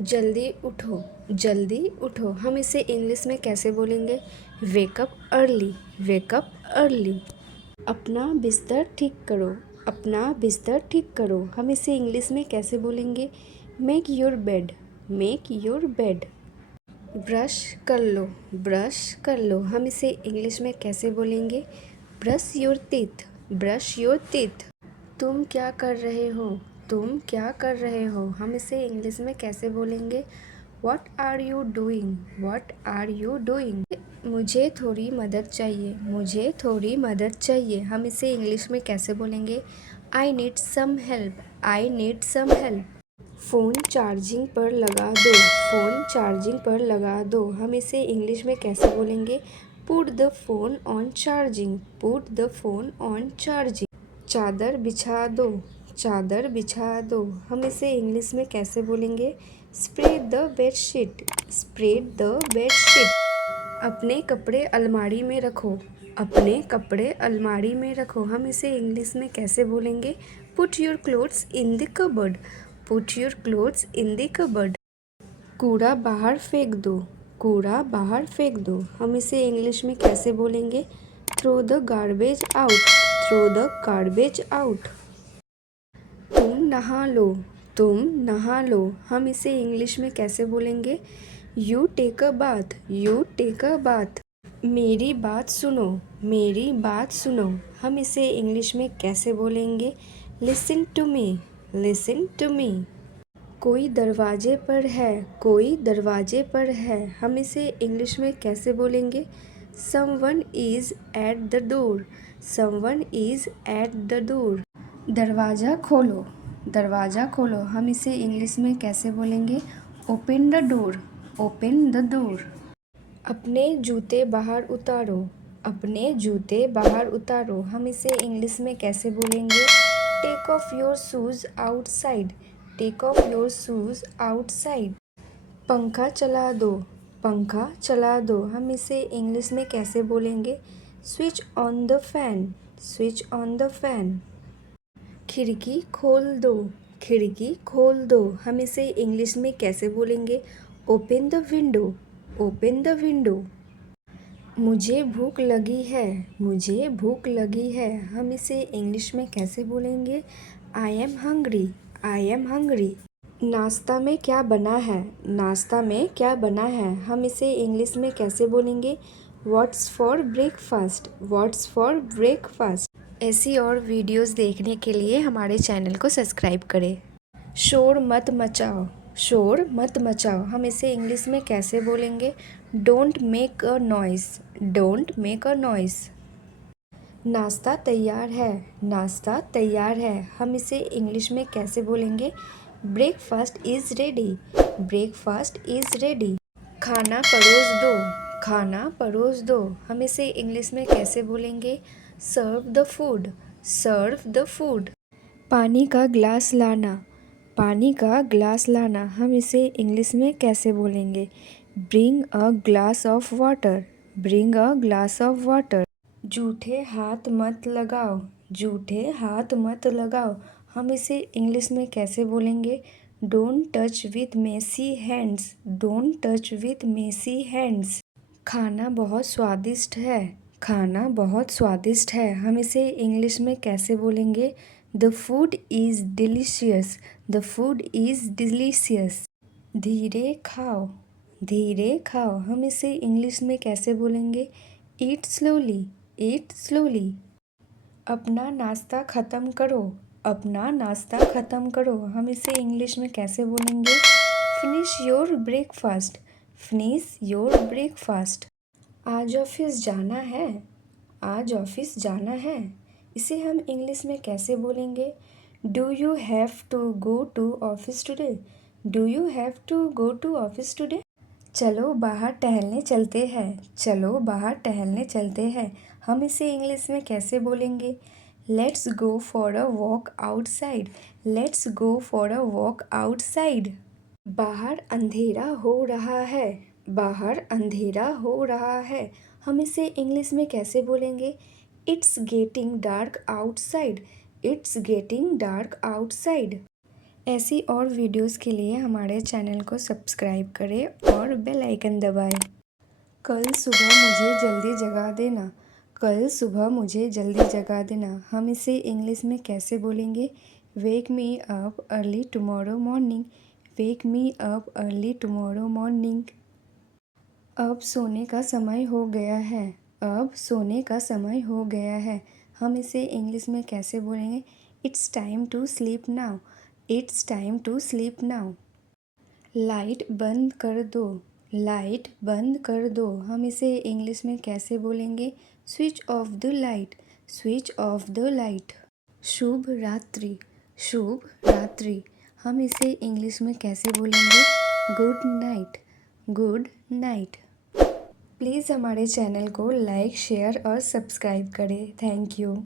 जल्दी उठो, जल्दी उठो। हम इसे इंग्लिश में कैसे बोलेंगे? Wake up early, wake up early. अपना बिस्तर ठीक करो, अपना बिस्तर ठीक करो। हम इसे इंग्लिश में कैसे बोलेंगे? Make your bed, make your bed. Brush कर लो, ब्रश कर लो। हम इसे इंग्लिश में कैसे बोलेंगे? Brush your teeth, brush your teeth. तुम क्या कर रहे हो? तुम क्या कर रहे हो? हम इसे इंग्लिश में कैसे बोलेंगे? What are you doing? What are you doing? मुझे थोड़ी मदद चाहिए, मुझे थोड़ी मदद चाहिए। हम इसे इंग्लिश में कैसे बोलेंगे? I need some help, I need some help. Phone charging पर लगा दो, फ़ोन चार्जिंग पर लगा दो। हम इसे इंग्लिश में कैसे बोलेंगे? Put the phone on charging, put the phone on charging. चादर बिछा दो, चादर बिछा दो। हम इसे इंग्लिश में कैसे बोलेंगे? Spread the bedsheet, spread the bedsheet. अपने कपड़े अलमारी में रखो, अपने कपड़े अलमारी में रखो। हम इसे इंग्लिश में कैसे बोलेंगे? Put your clothes in the cupboard, put your clothes in the cupboard. कूड़ा बाहर फेंक दो, कूड़ा बाहर फेंक दो। हम इसे इंग्लिश में कैसे बोलेंगे? Throw the garbage out, throw the garbage out. तुम नहा लो, तुम नहा लो। हम इसे इंग्लिश में कैसे बोलेंगे? You take a bath, you take a bath. मेरी बात सुनो, मेरी बात सुनो। हम इसे इंग्लिश में कैसे बोलेंगे? Listen to me, listen to me. कोई दरवाजे पर है, कोई दरवाजे पर है। हम इसे इंग्लिश में कैसे बोलेंगे? Someone is at the door, someone is at the door. दरवाज़ा खोलो, दरवाज़ा खोलो। हम इसे इंग्लिश में कैसे बोलेंगे? Open the door, open the door. अपने जूते बाहर उतारो, अपने जूते बाहर उतारो। हम इसे इंग्लिश में कैसे बोलेंगे? Take off your shoes outside, take off your shoes outside. पंखा चला दो, पंखा चला दो। हम इसे इंग्लिश में कैसे बोलेंगे? Switch on the fan, switch on the fan. खिड़की खोल दो, खिड़की खोल दो। हम इसे इंग्लिश में कैसे बोलेंगे? Open the window, open the window. मुझे भूख लगी है, मुझे भूख लगी है। हम इसे इंग्लिश में कैसे बोलेंगे? I am hungry, I am hungry. नाश्ता में क्या बना है? नाश्ता में क्या बना है? हम इसे इंग्लिश में कैसे बोलेंगे? What's for breakfast, what's for breakfast. ऐसी और वीडियोस देखने के लिए हमारे चैनल को सब्सक्राइब करें। शोर मत मचाओ, शोर मत मचाओ। हम इसे इंग्लिश में कैसे बोलेंगे? Don't make a noise, don't make a noise. नाश्ता तैयार है, नाश्ता तैयार है। हम इसे इंग्लिश में कैसे बोलेंगे? Breakfast is ready, breakfast is ready. खाना परोस दो, खाना परोस दो। हम इसे इंग्लिश में कैसे बोलेंगे? Serve the food, serve the food. पानी का ग्लास लाना, पानी का ग्लास लाना। हम इसे इंग्लिश में कैसे बोलेंगे? Bring a glass of water, bring a glass of water. जूठे हाथ मत लगाओ, जूठे हाथ मत लगाओ। हम इसे इंग्लिश में कैसे बोलेंगे? Don't touch with messy hands, don't touch with messy hands. खाना बहुत स्वादिष्ट है, खाना बहुत स्वादिष्ट है। हम इसे इंग्लिश में कैसे बोलेंगे? The food is delicious, the food is delicious. धीरे खाओ, धीरे खाओ। हम इसे इंग्लिश में कैसे बोलेंगे? ईट स्लोली, ईट स्लोली। अपना नाश्ता ख़त्म करो, अपना नाश्ता ख़त्म करो। हम इसे इंग्लिश में कैसे बोलेंगे? Finish your breakfast, finish your breakfast. आज ऑफिस जाना है, आज ऑफिस जाना है। इसे हम इंग्लिश में कैसे बोलेंगे? Do you have to go to office today, do you have to go to office today. चलो बाहर टहलने चलते हैं, चलो बाहर टहलने चलते हैं। हम इसे इंग्लिश में कैसे बोलेंगे? Let's go for a walk outside, let's go for a walk outside. बाहर अंधेरा हो रहा है, बाहर अंधेरा हो रहा है। हम इसे इंग्लिश में कैसे बोलेंगे? It's getting dark outside, it's getting dark outside. ऐसी और वीडियोस के लिए हमारे चैनल को सब्सक्राइब करें और बेल आइकन दबाएं। कल सुबह मुझे जल्दी जगा देना। कल सुबह मुझे जल्दी जगा देना। हम इसे इंग्लिश में कैसे बोलेंगे? Wake me up early tomorrow morning. Wake me up early tomorrow morning. अब सोने का समय हो गया है। अब सोने का समय हो गया है। हम इसे इंग्लिश में कैसे बोलेंगे? It's time to sleep now. It's time to sleep now. Light बंद कर दो। लाइट बंद कर दो। हम इसे इंग्लिश में कैसे बोलेंगे? Switch off the light. Switch off the light. शुभ रात्रि। शुभ रात्रि। हम इसे इंग्लिश में कैसे बोलेंगे? Good night. Good night. Please हमारे चैनल को लाइक शेयर और सब्सक्राइब करें। Thank you.